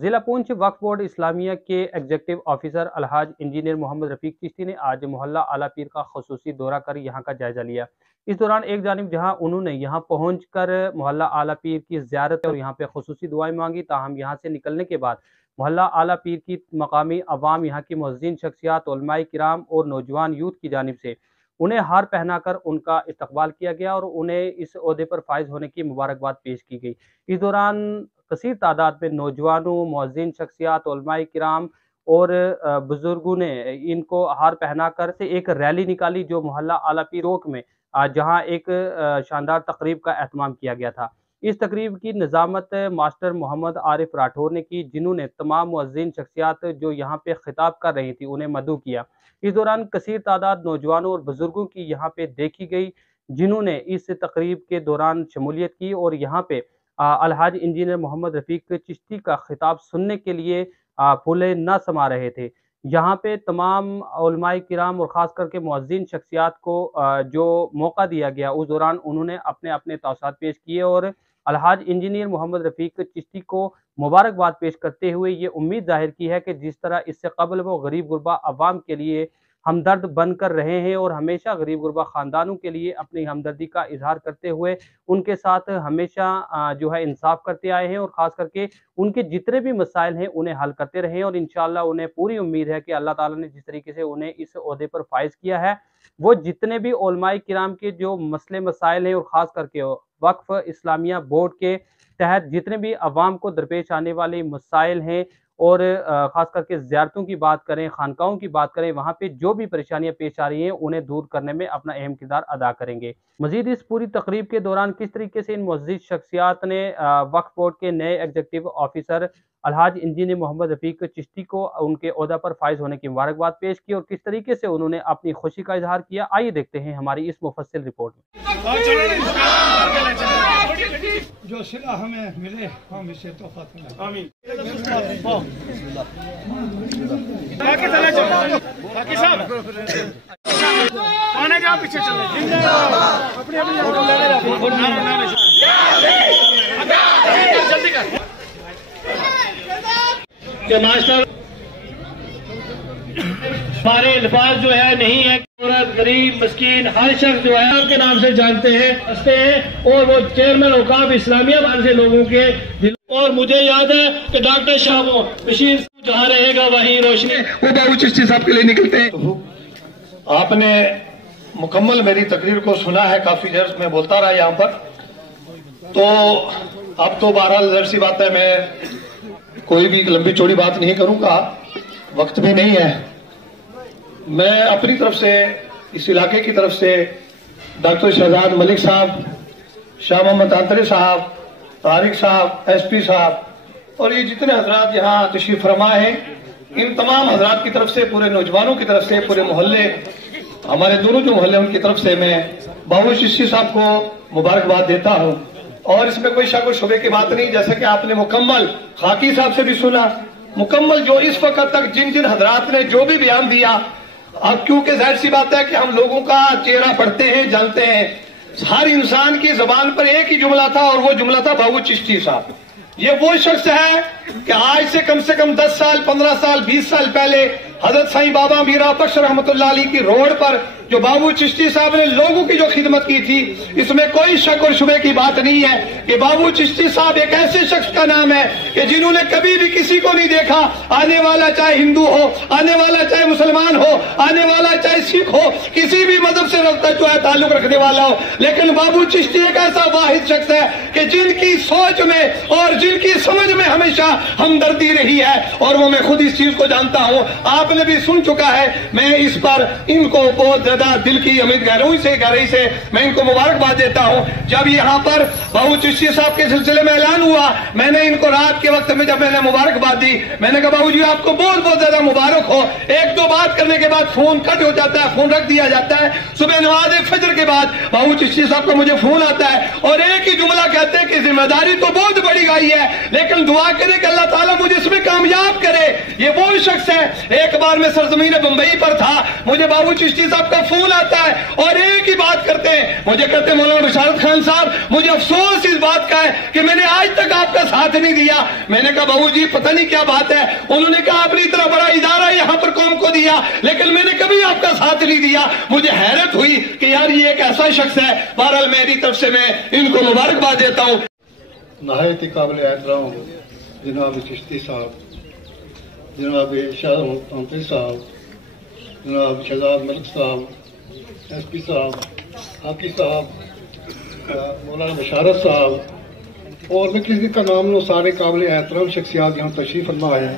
ضلع پونچھ وقف بورڈ اسلامیہ کے ایگزیکٹو آفیسر الحاج انجینئر محمد رفیق چشتی نے آج محلہ اعلیٰ پیر کا خصوصی دورہ کر یہاں کا جائزہ لیا۔ اس دوران ایک جانب جہاں انہوں نے یہاں پہنچ کر محلہ اعلیٰ پیر کی زیارت اور یہاں پہ خصوصی دعائیں مانگی، تاہم یہاں سے نکلنے کے بعد محلہ اعلیٰ پیر کی مقامی عوام، یہاں کی معززین شخصیات، علماء کرام اور نوجوان یوتھ کی جانب سے انہیں ہار پہنا کر ان کا استقبال کیا گیا اور انہیں اس عہدے پر فائز ہونے کی مبارکباد پیش کی گئی۔ اس دوران کثیر تعداد میں نوجوانوں، معززین شخصیات، علماء کرام اور بزرگوں نے ان کو ہار پہنا کر سے ایک ریلی نکالی جو محلہ اعلیٰ پیر روک میں جہاں ایک شاندار تقریب کا اہتمام کیا گیا تھا۔ اس تقریب کی نظامت ماسٹر محمد عارف راٹھور نے کی، جنہوں نے تمام معززین شخصیات جو یہاں پہ خطاب کر رہی تھی انہیں مدعو کیا۔ اس دوران کثیر تعداد نوجوانوں اور بزرگوں کی یہاں پہ دیکھی گئی جنہوں نے اس تقریب کے دوران شمولیت کی اور یہاں پہ الحاج انجینئر محمد رفیق چشتی کا خطاب سننے کے لیے پھولے نہ سما رہے تھے۔ یہاں پہ تمام علماء کرام اور خاص کر کے معززین شخصیات کو جو موقع دیا گیا اس دوران انہوں نے اپنے اپنے تاثرات پیش کیے اور الحاج انجینئر محمد رفیق چشتی کو مبارکباد پیش کرتے ہوئے یہ امید ظاہر کی ہے کہ جس طرح اس سے قبل وہ غریب غربا عوام کے لیے ہمدرد بن کر رہے ہیں اور ہمیشہ غریب غربا خاندانوں کے لیے اپنی ہمدردی کا اظہار کرتے ہوئے ان کے ساتھ ہمیشہ جو ہے انصاف کرتے آئے ہیں اور خاص کر کے ان کے جتنے بھی مسائل ہیں انہیں حل کرتے رہے ہیں، اور انشاءاللہ انہیں پوری امید ہے کہ اللہ تعالیٰ نے جس طریقے سے انہیں اس عہدے پر فائز کیا ہے وہ جتنے بھی علماء کرام کے جو مسئلے مسائل ہیں اور خاص کر کے وقف اسلامیہ بورڈ کے تحت جتنے بھی عوام کو درپیش آنے والے مسائل ہیں اور خاص کر کے زیارتوں کی بات کریں، خانقاہوں کی بات کریں، وہاں پہ جو بھی پریشانیاں پیش آ رہی ہیں انہیں دور کرنے میں اپنا اہم کردار ادا کریں گے۔ مزید اس پوری تقریب کے دوران کس طریقے سے ان معزز شخصیات نے وقف بورڈ کے نئے ایگزیکٹو آفیسر الحاج انجینئر محمد رفیق چشتی کو ان کے عہدہ پر فائز ہونے کی مبارکباد پیش کی اور کس طریقے سے انہوں نے اپنی خوشی کا اظہار کیا، آئیے دیکھتے ہیں ہماری اس مفصل رپورٹ میں۔ جو صلہ ہمیں ملے ہم اسے تحفہ کریں۔ آمین۔ باقی صاحب آنے جا پیچھے چلیں۔ جلدی کر کہ ماسٹر ہمارے الفاظ جو ہے نہیں ہے، عورت، غریب، مسکین، ہر شخص جو ہے آپ کے نام سے جانتے ہیں اور وہ چیئرمین اوقاف اسلامیہ بان سے لوگوں کے دل، اور مجھے یاد ہے کہ ڈاکٹر شاہ بشیر جہاں رہے گا وہیں روشنی، وہ بابو چشتی صاحب کے لیے نکلتے ہیں۔ آپ نے مکمل میری تقریر کو سنا ہے، کافی دیر میں بولتا رہا یہاں پر، تو اب تو بہرحال ظاہر سی بات ہے میں کوئی بھی لمبی چوڑی بات نہیں کروں گا، وقت بھی نہیں ہے۔ میں اپنی طرف سے اس علاقے کی طرف سے ڈاکٹر شہزاد ملک صاحب، شاہ محمد انترے صاحب، طارق صاحب، ایس پی صاحب اور یہ جتنے حضرات یہاں تشریف فرما ہیں، ان تمام حضرات کی طرف سے، پورے نوجوانوں کی طرف سے، پورے محلے، ہمارے دونوں جو محلے ان کی طرف سے میں بابو چشتی صاحب کو مبارکباد دیتا ہوں۔ اور اس میں کوئی شک و شبے کی بات نہیں، جیسا کہ آپ نے مکمل خاکی صاحب سے بھی سنا، مکمل جو اس وقت تک جن حضرات نے جو بھی بیان دیا، اب کیونکہ ظاہر سی بات ہے کہ ہم لوگوں کا چہرہ پڑھتے ہیں، جانتے ہیں، ہر انسان کی زبان پر ایک ہی جملہ تھا اور وہ جملہ تھا بابو چشتی صاحب۔ یہ وہ شخص ہے کہ آج سے کم 10 سال، 15 سال، 20 سال پہلے حضرت سائیں بابا میرا بخش رحمت اللہ علیہ کی روڈ پر جو بابو چشتی صاحب نے لوگوں کی جو خدمت کی تھی، اس میں کوئی شک اور شبے کی بات نہیں ہے کہ بابو چشتی صاحب ایک ایسے شخص کا نام ہے کہ جنہوں نے کبھی بھی کسی کو نہیں دیکھا، آنے والا چاہے ہندو ہو، آنے والا چاہے مسلمان ہو، آنے والا چاہے سکھ ہو، کسی بھی مذہب سے رابطہ جو ہے تعلق رکھنے والا ہو، لیکن بابو چشتی ایک ایسا واحد شخص ہے کہ جن کی سوچ میں اور جن کی سمجھ میں ہمیشہ ہمدردی رہی ہے، اور وہ میں خود اس چیز کو جانتا ہوں، آپ نے بھی سن چکا ہے۔ میں اس پر ان کو بہت زیادہ دل کی گہرائی سے میں ان کو مبارکباد دیتا ہوں۔ جب یہاں پر بابو چشتی صاحب کے سلسلے میں اعلان ہوا، میں نے ان کو رات کے وقت میں جب میں نے مبارکباد دی، میں نے کہا بابو جی آپ کو بہت بہت زیادہ مبارک ہو۔ ایک دو بات کرنے کے بعد فون کٹ ہو جاتا ہے، فون رکھ دیا جاتا ہے۔ صبح نماز فجر کے بعد بابو چشتی صاحب کو مجھے فون آتا ہے اور ایک ہی جملہ کہتے ہیں کہ ذمہ داری تو بہت بڑی گئی ہے، لیکن دعا کرے کہ اللہ تعالیٰ مجھے اس میں کامیاب کرے۔ یہ وہ شخص ہے. ایک بار میں سرزمین بمبئی پر تھا, مجھے بابو چشتی صاحب کا فون آتا ہے اور ایک ہی بات کرتے ہیں, مجھے کہتے ہیں مولانا بشارت خان صاحب مجھے افسوس اس بات کا ہے کہ میں نے آج تک آپ کا ساتھ نہیں دیا. میں نے کہا بابو جی پتہ نہیں کیا بات ہے. انہوں نے کہا آپ نے اتنا بڑا ادارہ یہاں پر قوم کو دیا لیکن میں نے کبھی آپ کا ساتھ نہیں دیا. مجھے حیرت ہوئی کہ یار یہ ایک ایسا شخص ہے. بہرحال میری طرف سے میں ان کو مبارکباد دیتا ہوں. نہایت قابل احترام جناب چشتی صاحب, جناب شاہ محمد صاحب, جناب شہزاد ملک صاحب, ایس پی صاحب, حاکی صاحب, مولانا بشارت صاحب, اور میں کسی کا نام لوں, سارے قابل احترام شخصیات یہاں تشریف فرما ہے.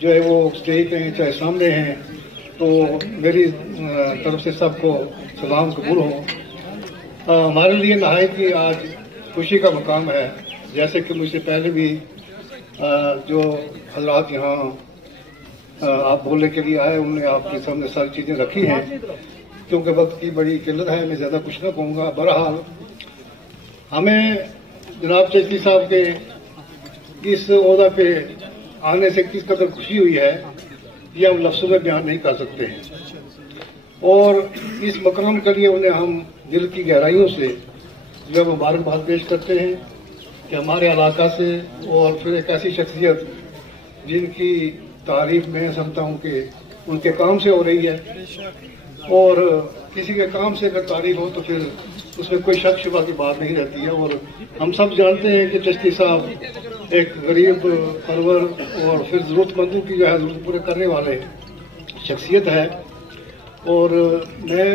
جو ہے وہ اسٹیج پہ ہیں چاہے سامنے ہیں, تو میری طرف سے سب کو سلام قبول ہو. ہمارے لیے نہایت ہی آج خوشی کا مقام ہے. جیسے کہ مجھ سے پہلے بھی جو حضرات یہاں آپ بولنے کے لیے آئے انہوں نے آپ کے سامنے ساری چیزیں رکھی ہیں. کیونکہ وقت کی بڑی قلت ہے, میں زیادہ کچھ نہ کہوں گا. بہرحال ہمیں جناب چشتی صاحب کے اس عہدہ پہ آنے سے کس قدر خوشی ہوئی ہے یہ ہم لفظوں میں بیان نہیں کر سکتے ہیں. اور اس مقام کے لیے انہیں ہم دل کی گہرائیوں سے جو مبارکباد پیش کرتے ہیں کہ ہمارے علاقہ سے, اور پھر ایک ایسی شخصیت جن کی تعریف میں سمجھتا ہوں کہ ان کے کام سے ہو رہی ہے, اور کسی کے کام سے اگر تعریف ہو تو پھر اس میں کوئی شک شبہ کی بات نہیں رہتی ہے. اور ہم سب جانتے ہیں کہ چشتی صاحب ایک غریب پرور اور پھر ضرورت مندوں کی جو ہے ضرورت پورے کرنے والے شخصیت ہے. اور میں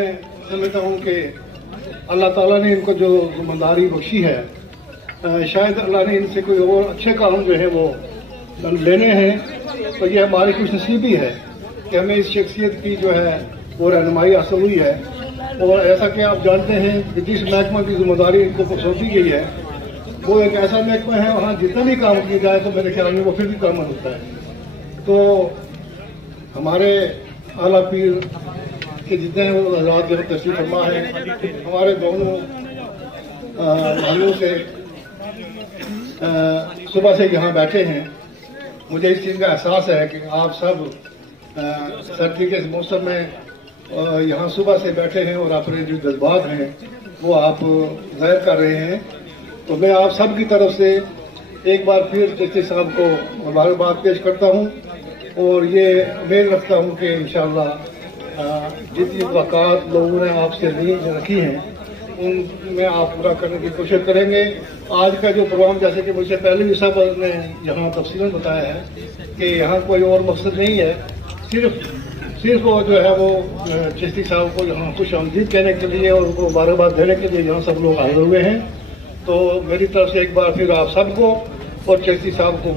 سمجھتا ہوں کہ اللہ تعالیٰ نے ان کو جو ذمہ داری بخشی ہے, شاید اللہ نے ان سے کوئی اور اچھے کام جو ہے وہ لینے ہیں. تو یہ ہماری خوش نصیبی ہے کہ ہمیں اس شخصیت کی جو ہے وہ رہنمائی حاصل ہوئی ہے. اور ایسا کہ آپ جانتے ہیں کہ جس محکمہ کی ذمہ داری ان کو سونپی گئی ہے وہ ایک ایسا محکمہ ہے وہاں جتنا بھی کام کیا جائے تو میرے خیال میں وہ پھر بھی کام ہوتا ہے. تو ہمارے اعلیٰ پیر کے جتنے ہیں وہ حضرات جو تشریف فرما ہے, ہمارے دونوں محلوں سے صبح سے یہاں بیٹھے ہیں. مجھے اس چیز کا احساس ہے کہ آپ سب سردی کے موسم میں یہاں صبح سے بیٹھے ہیں اور اپنے جو جذبات ہیں وہ آپ ظاہر کر رہے ہیں. تو میں آپ سب کی طرف سے ایک بار پھر چشتی صاحب کو مبارکباد پیش کرتا ہوں, اور یہ امید رکھتا ہوں کہ انشاءاللہ جتنی توقعات لوگوں نے آپ سے رکھی ہیں ان میں آپ پورا کرنے کی کوشش کریں گے. آج کا جو پروگرام جیسے کہ مجھ سے پہلے بھی سب نے یہاں تفصیلاً بتایا ہے کہ یہاں کوئی اور مقصد نہیں ہے, صرف وہ جو ہے وہ چشتی صاحب کو یہاں خوش آمدید کہنے کے لیے اور ان کو مبارکباد دینے کے لیے یہاں سب لوگ حاضر ہوئے ہیں. تو میری طرف سے ایک بار پھر آپ سب کو اور چشتی صاحب کو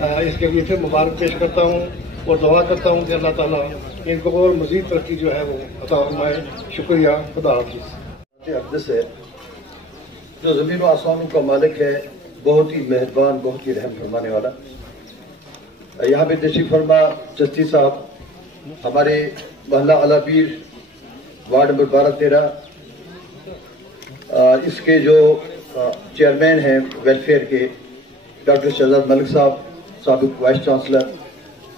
اس کے لیے پھر مبارک پیش کرتا ہوں اور دعا کرتا ہوں کہ اللہ تعالیٰ ان کو اور مزید ترقی جو ہے وہ عطا فرمائے. شکریہ. خدا حافظ. اقدس ہے جو زمین و آسمانوں کا مالک ہے, بہت ہی مہربان, بہت ہی رحم فرمانے والا. یہاں پہ تشریف فرما چشتی صاحب ہمارے محلہ اعلیٰ پیر وارڈ نمبر 12-13 اس کے جو چیئرمین ہیں ویلفیئر کے ڈاکٹر شہزاد ملک صاحب, سابق وائس چانسلر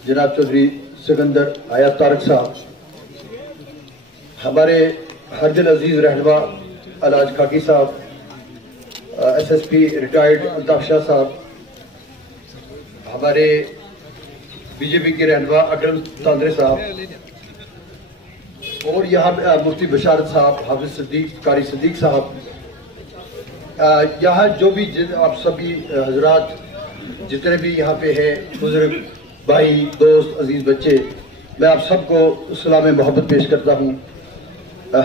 جناب چودھری سکندر حیات طارق صاحب, ہمارے ہر دل عزیز رہنما الحاج خاکی صاحب, S S P retired Altaf Shah صاحب, ہمارے بی جے پی کے رہنما اکرم تاندرے صاحب, اور یہاں مفتی بشارت صاحب, حافظ صدیق قاری صدیق صاحب, یہاں جو بھی آپ سبھی حضرات جتنے بھی یہاں پہ ہیں, بزرگ بھائی, دوست, عزیز بچے, میں آپ سب کو سلام محبت پیش کرتا ہوں.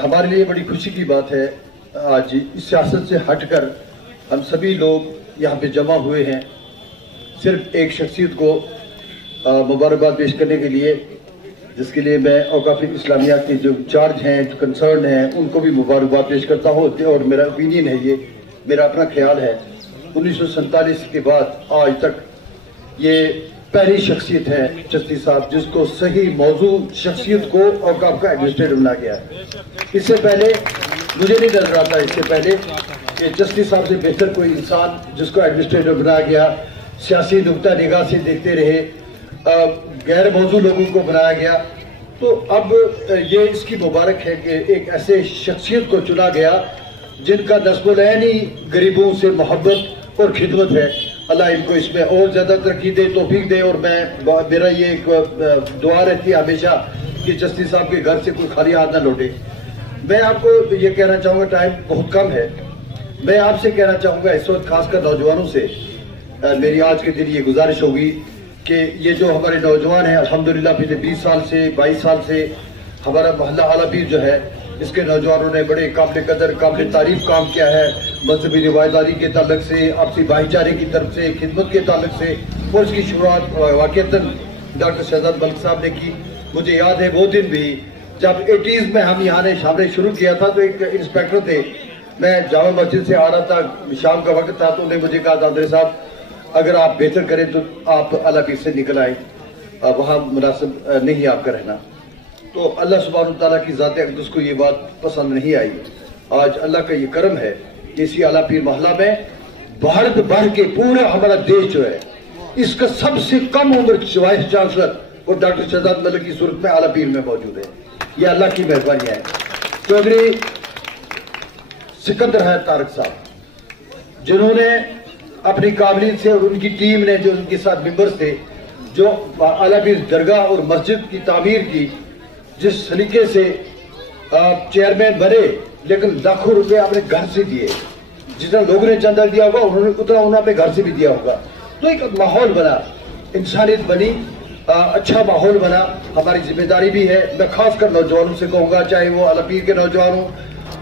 ہمارے لیے بڑی خوشی کی بات ہے آج اس سیاست سے ہٹ کر ہم سبھی لوگ یہاں پہ جمع ہوئے ہیں صرف ایک شخصیت کو مبارکباد پیش کرنے کے لیے, جس کے لیے میں اوقاف اسلامیہ کے جو انچارج ہیں, جو کنسرن ہیں, ان کو بھی مبارکباد پیش کرتا ہوں. اور میرا اوپینین ہے, یہ میرا اپنا خیال ہے, 1947 کے بعد آج تک یہ پہلی شخصیت ہے چشتی صاحب جس کو صحیح موضوع شخصیت کو اوقاف کا ایڈمنسٹریٹر بنا گیا ہے. اس سے پہلے مجھے نہیں نظر آتا اس سے پہلے کہ چشتی صاحب سے بہتر کوئی انسان جس کو ایڈمنسٹریٹر بنا گیا, سیاسی نقطہ نگاہ سے دیکھتے رہے, غیر موضوع لوگوں کو بنایا گیا، تو اب یہ اس کی مبارک ہے کہ ایک ایسے شخصیت کو چنا گیا جن کا نصب العین ہی غریبوں سے محبت اور خدمت ہے۔ اللہ ان کو اس میں اور زیادہ ترقی دے، توفیق دے، اور میرا یہ ایک دعا رہتی ہے ہمیشہ کہ چشتی صاحب کے گھر سے کوئی خالی ہاتھ نہ لوٹے۔ میں آپ کو یہ کہنا چاہوں گا، ٹائم بہت کم ہے، میں آپ سے کہنا چاہوں گا اس وقت خاص کر نوجوانوں سے میری آج کے دن یہ گزارش ہوگی کہ یہ جو ہمارے نوجوان ہیں الحمدللہ پچھلے 20 سال سے 22 سال سے ہمارا محلہ اعلیٰ پیر جو ہے اس کے نوجوانوں نے بڑے قابل قدر قابل تعریف کام کیا ہے، مذہبی روایتداری کے تعلق سے، آپسی بھائی چارے کی طرف سے، خدمت کے تعلق سے، اور اس کی شروعات واقعتاً ڈاکٹر شہزاد ملک صاحب نے کی۔ مجھے یاد ہے وہ دن بھی جب 80s میں ہم یہاں نے شروع کیا تھا، تو ایک انسپیکٹر تھے، میں جامع مسجد سے آ رہا تھا، شام کا وقت تھا، تو انہیں مجھے کہا دادر صاحب اگر آپ بہتر کریں تو آپ اعلیٰ پیر سے نکل آئیں، وہاں مناسب نہیں آپ کا رہنا۔ تو اللہ سبحانہ وتعالیٰ کی ذات اقدس کو یہ بات پسند نہیں آئی۔ آج اللہ کا یہ کرم ہے کہ اسی اعلیٰ پیر محلہ میں بھارت بھر کے پورا ہمارا دیش جو ہے اس کا سب سے کم عمر وائس چانسلر اور ڈاکٹر شہزاد ملک کی صورت میں اعلیٰ پیر میں موجود ہے۔ یہ اللہ کی مہربانی ہے۔ چودھری سکندر حیات طارق صاحب جنہوں نے اپنی قابلیت سے اور ان کی ٹیم نے جو ان کے ساتھ ممبرز تھے جو اعلیٰ پیر درگاہ اور مسجد کی تعمیر کی، جس سلیقے سے چیئرمین بنے لیکن لاکھوں روپے اپنے گھر سے دیے، جتنا لوگوں نے چندہ دیا ہوگا اتنا انہوں نے اپنے گھر سے بھی دیا ہوگا، تو ایک ماحول بنا، انسانیت بنی، اچھا ماحول بنا۔ ہماری ذمہ داری بھی ہے، میں خاص کر نوجوانوں سے کہوں گا، چاہے وہ اعلیٰ پیر کے نوجوان ہوں،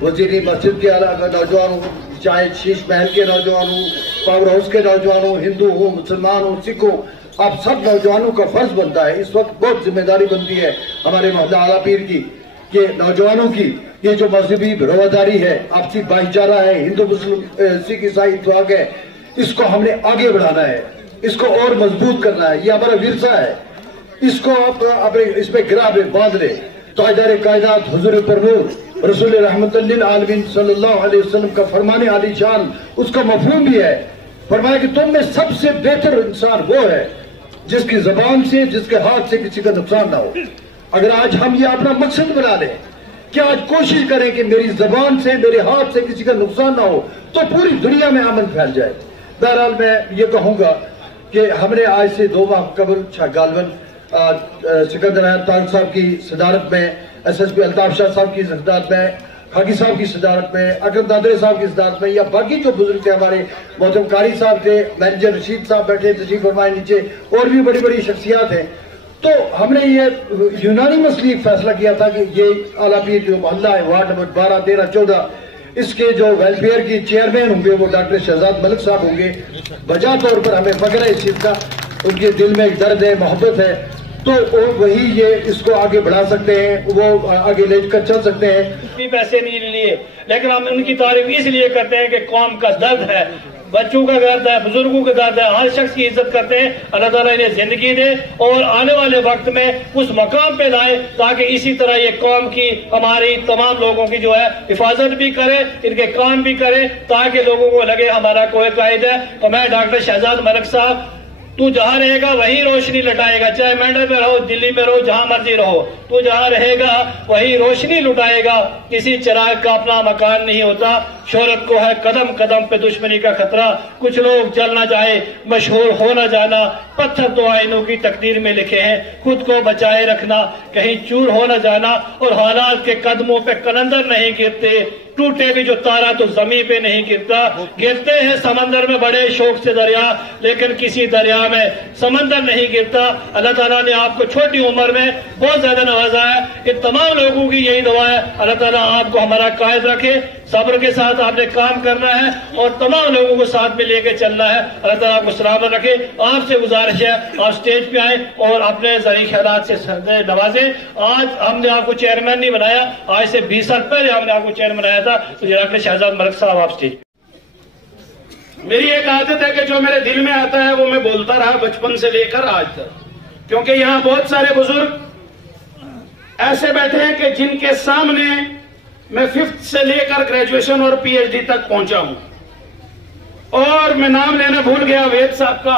وزیری مسجد کے نوجوان ہوں، چاہے شیش محل کے نوجوان ہوں، پاور ہاؤس کے نوجوان ہوں، ہندو ہوں، مسلمان ہوں، سکھ ہوں، آپ سب نوجوانوں کا فرض بنتا ہے، اس وقت بہت ذمہ داری بنتی ہے ہمارے محلہ اعلیٰ پیر کی کہ نوجوانوں کی یہ جو مذہبی رواداری ہے، آپسی بھائی چارہ ہے، ہندو مسلم سکھ عیسائی اتفاق ہے، اس کو ہم نے آگے بڑھانا ہے، اس کو اور مضبوط کرنا ہے۔ یہ ہمارا ورثہ ہے، اس کو آپ اس پہ گرہ میں باندھ لیں۔ تاجدار کائنات حضور پرنور رسول رحمت للعالمین صلی اللہ علیہ وسلم کا فرمان عالی شان، اس کا مفہوم بھی ہے، فرمایا کہ تم میں سب سے بہتر انسان وہ ہے جس کی زبان سے، جس کے ہاتھ سے کسی کا نقصان نہ ہو۔ اگر آج ہم یہ اپنا مقصد بنا لیں کہ آج کوشش کریں کہ میری زبان سے، میرے ہاتھ سے کسی کا نقصان نہ ہو، تو پوری دنیا میں امن پھیل جائے۔ بہرحال میں یہ کہوں گا کہ ہم نے آج سے 2 ماہ قبل غالباً سکندر حیات طارق صاحب کی صدارت میں، ایس ایس پی الطاف شاہ صاحب کی صدارت میں، خاکی صاحب کی صدارت میں، اکرم دادرے صاحب کی صدارت میں، یا باقی جو بزرگ تھے ہمارے محترم قاری صاحب تھے، مینیجر رشید صاحب بیٹھے تشریف فرمائے نیچے، اور بھی بڑی بڑی شخصیات ہیں، تو ہم نے یہ یونانی مسئلہ فیصلہ کیا تھا کہ یہ اعلیٰ پیر جو محلہ ہے وارڈ نمبر 12، 13، 14 اس کے جو ویلفیئر کی چیئرمین ہوں گے وہ ڈاکٹر شہزاد ملک صاحب ہوں گے۔ بجا طور پر ہمیں فخر ہے اس چیز کا، ان کے دل میں ایک درد ہے، محبت ہے، تو وہی یہ اس کو آگے بڑھا سکتے ہیں، وہ آگے لے کر چل سکتے ہیں۔ بھی پیسے نہیں لیے، لیکن ہم ان کی تعریف اس لیے کرتے ہیں کہ قوم کا درد ہے، بچوں کا درد ہے، بزرگوں کا درد ہے، ہر شخص کی عزت کرتے ہیں۔ اللہ تعالیٰ انہیں زندگی دے اور آنے والے وقت میں اس مقام پہ لائے تاکہ اسی طرح یہ قوم کی، ہماری تمام لوگوں کی جو ہے حفاظت بھی کرے، ان کے کام بھی کرے، تاکہ لوگوں کو لگے ہمارا کوئی قائد ہے۔ تو میں ڈاکٹر شہزاد ملک صاحب، تو جہاں رہے گا وہی روشنی لٹائے گا، چاہے مینڈل میں رہو، دلی میں رہو، جہاں مرضی رہو، تو جہاں رہے گا وہی روشنی لٹائے گا۔ کسی چراغ کا اپنا مکان نہیں ہوتا، شہرت کو ہے قدم قدم پہ دشمنی کا خطرہ۔ کچھ لوگ جلنا چاہے، مشہور ہونا جانا، پتھر تو آئینوں کی تقدیر میں لکھے ہیں، خود کو بچائے رکھنا، کہیں چور ہونا جانا، اور حالات کے قدموں پہ قلندر نہیں گرتے، ٹوٹے بھی جو تارا تو زمین پہ نہیں گرتا، گرتے ہیں سمندر میں بڑے شوق سے دریا، لیکن کسی دریا میں سمندر نہیں گرتا۔ اللہ تعالیٰ نے آپ کو چھوٹی عمر میں بہت زیادہ نوازا ہے، کہ تمام لوگوں کی یہی دعا ہے اللہ تعالیٰ آپ کو ہمارا قائد رکھے، صبر کے ساتھ آپ نے کام کرنا ہے اور تمام لوگوں کو ساتھ میں لے کے چلنا ہے۔ اللہ تعالیٰ آپ کو سلامت رکھے۔ آپ سے گزارش ہے آپ سٹیج پہ آئیں اور اپنے ذریعہ خیرات سے نوازیں۔ آج ہم نے آپ کو چیئرمین نہیں بنایا، آج سے 20 سال پہلے ہم نے آپ کو چیئرمین بنایا تھا۔ تو ڈاکٹر شہزاد ملک صاحب آپ سٹیج۔ میری ایک عادت ہے کہ جو میرے دل میں آتا ہے وہ میں بولتا رہا بچپن سے لے کر آج تک، کیونکہ یہاں بہت سارے بزرگ ایسے بیٹھے ہیں کہ جن کے سامنے میں 5th سے لے کر گریجویشن اور PhD تک پہنچا ہوں، اور میں نام لینا بھول گیا وید صاحب کا،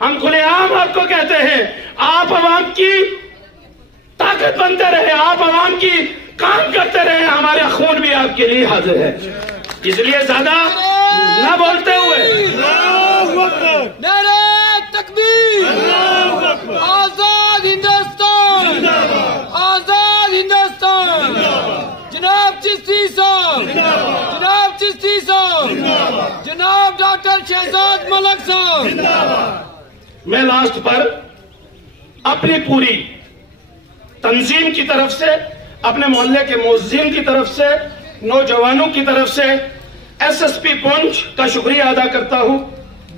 ہم کھلے عام آپ کو کہتے ہیں، آپ عوام کی طاقت بنتے رہے، آپ عوام کی کام کرتے رہے، ہمارا خون بھی آپ کے لیے حاضر ہے۔ اس لیے زیادہ نہ بولتے ہوئے نعرہ تکبیر، آزاد ہندوستان، آزاد ہندوستان، جناب چشتی صاحب، جناب چشتی صاحب، جناب ڈاکٹر شہزاد ملک صاحب۔ میں لاسٹ پر اپنی پوری تنظیم کی طرف سے، اپنے محلے کے معززین کی طرف سے، نوجوانوں کی طرف سے ایس ایس پی پونچھ کا شکریہ ادا کرتا ہوں،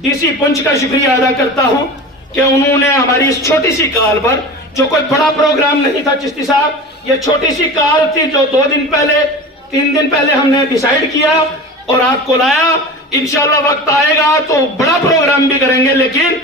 ڈی سی پونچھ کا شکریہ ادا کرتا ہوں کہ انہوں نے ہماری اس چھوٹی سی کال پر، جو کوئی بڑا پروگرام نہیں تھا چشتی صاحب، یہ چھوٹی سی کال تھی جو 2 دن پہلے 3 دن پہلے ہم نے ڈیسائیڈ کیا اور آپ کو لایا۔ انشاءاللہ وقت آئے گا تو بڑا پروگرام بھی کریں گے، لیکن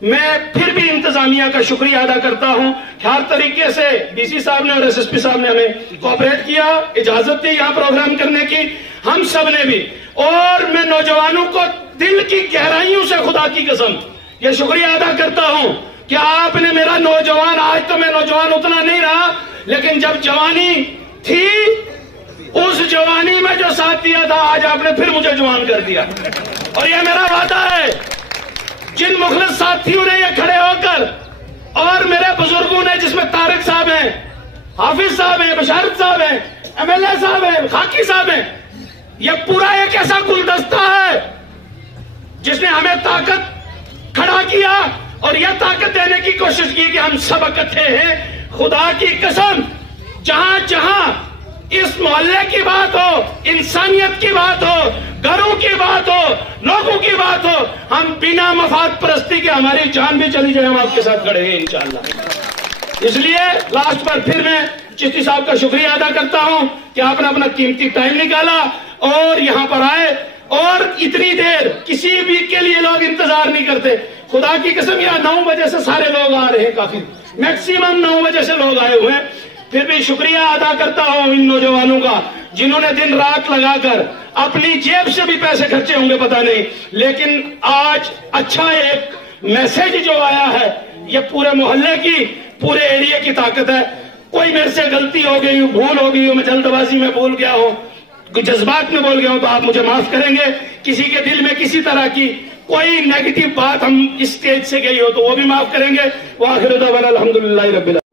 میں پھر بھی انتظامیہ کا شکریہ ادا کرتا ہوں کہ ہر طریقے سے ڈی سی صاحب نے اور ایس ایس پی صاحب نے ہمیں کوآپریٹ کیا، اجازت دی یہاں پروگرام کرنے کی، ہم سب نے بھی۔ اور میں نوجوانوں کو دل کی گہرائیوں سے خدا کی قسم یہ شکریہ ادا کرتا ہوں کہ آپ نے میرا نوجوان، آج تو میں نوجوان اتنا نہیں رہا، لیکن جب جوانی تھی اس جوانی میں جو ساتھ دیا تھا، آج آپ نے پھر مجھے جوان کر دیا۔ اور یہ میرا وعدہ ہے، جن مخلص ساتھیوں نے یہ کھڑے ہو کر، اور میرے بزرگوں نے، جس میں طارق صاحب ہیں، حافظ صاحب ہیں، بشارت صاحب ہیں، ایم ایل اے صاحب ہیں، خاکی صاحب ہیں، یہ پورا ایک ایسا گلدستہ ہے جس نے ہمیں طاقت کھڑا کیا اور یہ طاقت دینے کی کوشش کی کہ ہم سب اکٹھے ہیں۔ خدا کی قسم، جہاں جہاں اس محلے کی بات ہو، انسانیت کی بات ہو، گھروں کی بات ہو، لوگوں کی بات ہو، ہم بنا مفاد پرستی کے، ہماری جان بھی چلی جائے، ہم آپ کے ساتھ کھڑے ہیں انشاءاللہ۔ اس لیے لاسٹ پر پھر میں چشتی صاحب کا شکریہ ادا کرتا ہوں کہ آپ نے اپنا قیمتی ٹائم نکالا اور یہاں پر آئے، اور اتنی دیر کسی بھی کے لیے لوگ انتظار نہیں کرتے۔ خدا کی قسم، یہاں 9 بجے سے سارے لوگ آ رہے ہیں، کافی میکسیمم 9 بجے سے لوگ آئے ہوئے ہیں۔ پھر بھی شکریہ ادا کرتا ہوں ان نوجوانوں کا جنہوں نے دن رات لگا کر اپنی جیب سے بھی پیسے خرچے ہوں گے پتہ نہیں، لیکن آج اچھا ایک میسج جو آیا ہے، یہ پورے محلے کی، پورے ایریے کی طاقت ہے۔ کوئی میرے سے غلطی ہو گئی ہو، بھول ہو گئی ہو، میں جلد بازی میں بول گیا ہوں، جذبات میں بول گیا ہوں، تو آپ مجھے معاف کریں گے۔ کسی کے دل میں کسی طرح کی کوئی نیگیٹو بات ہم اس اسٹیج سے گئی ہو تو وہ بھی معاف کریں گے۔ وآخر دعوانا الحمدللہ رب العالمین۔